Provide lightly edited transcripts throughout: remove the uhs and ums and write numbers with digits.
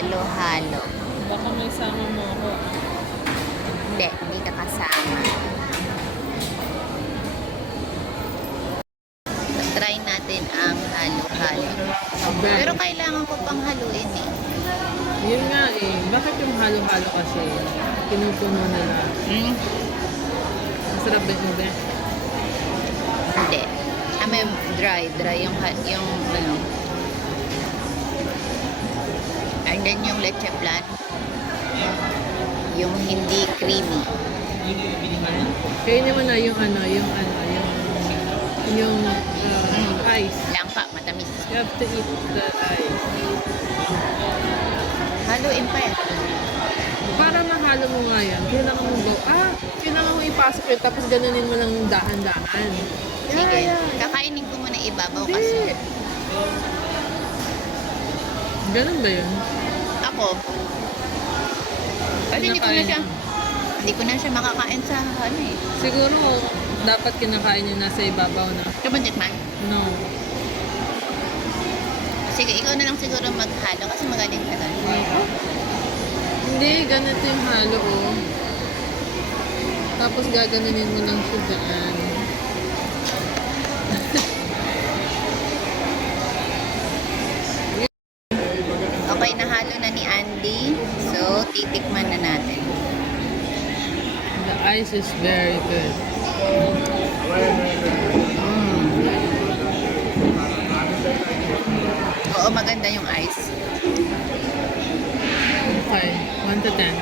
halo-halo. Baka may sama mo ako. Hindi ka kasama. Try natin ang halo-halo. Pero kailangan ko pang haluin eh. Yun nga eh. Bakit yung halo-halo kasi? Pinupuno nila. Masarap din mo ba? Hindi. May dry yung ano. And then yung leche flan. Yung hindi creamy. Kaya naman na yung ice. Langka, matamis. You have to eat the ice. Haluin pa eh. Para mahalo mo nga yan, kailangan mo ipasok yun, tapos ganunin mo lang dahan-dahan. Sige. Kakainin ko muna ibabaw kasi. Hindi. Ganun ba yun? Ako. Kasi hindi ko na siya makakain sa ano eh. Siguro, dapat kinakain yung nasa ibabaw na. Kabantik man. No. Sige, ikaw na lang siguro maghalo kasi magaling ka doon. Hindi, ganito yung halo, oh. Tapos gaganunin mo lang siya dyan. Okay, nahalo na ni Andy. So, titikman na natin. The ice is very good. Oo, maganda yung ice. Okay, 1 to 10.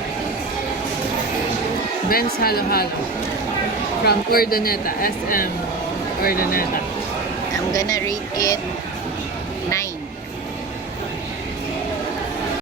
Ben's Halo Halo from Urdaneta, SM Urdaneta. I'm gonna rate it